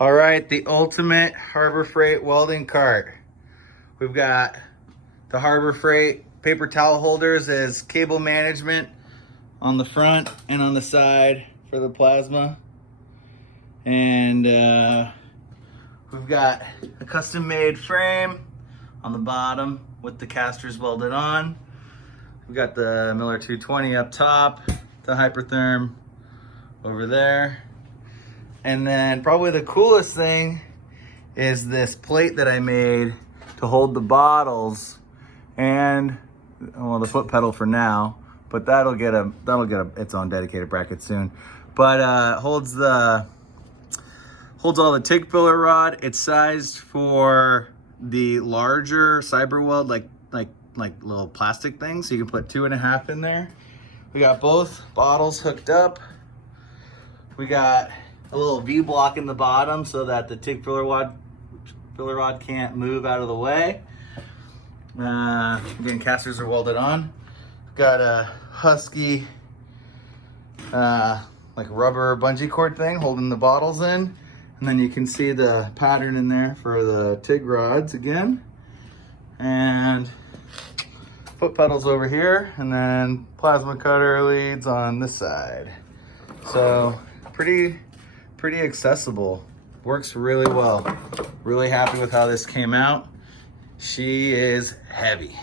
All right, the ultimate Harbor Freight welding cart. We've got the Harbor Freight paper towel holders as cable management on the front and on the side for the plasma. And we've got a custom made frame on the bottom with the casters welded on. We've got the Miller 220 up top, the Hypertherm over there. And then probably the coolest thing is this plate that I made to hold the bottles and, well, the foot pedal for now, but that'll get its own dedicated bracket soon. But holds all the TIG filler rod. It's sized for the larger cyber weld, like little plastic things. So you can put 2.5 in there. We got both bottles hooked up. We got a little V block in the bottom so that the TIG filler rod can't move out of the way. Again, casters are welded on. We've got a husky like rubber bungee cord thing holding the bottles in. And then you can see the pattern in there for the TIG rods again. And foot pedals over here, and then plasma cutter leads on this side. So pretty accessible. Works really well. Really happy with how this came out. She is heavy.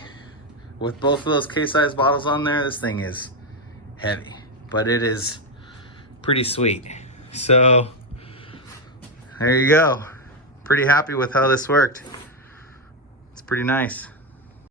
With both of those case-sized bottles on there, this thing is heavy, but it is pretty sweet. So there you go. Pretty happy with how this worked. It's pretty nice.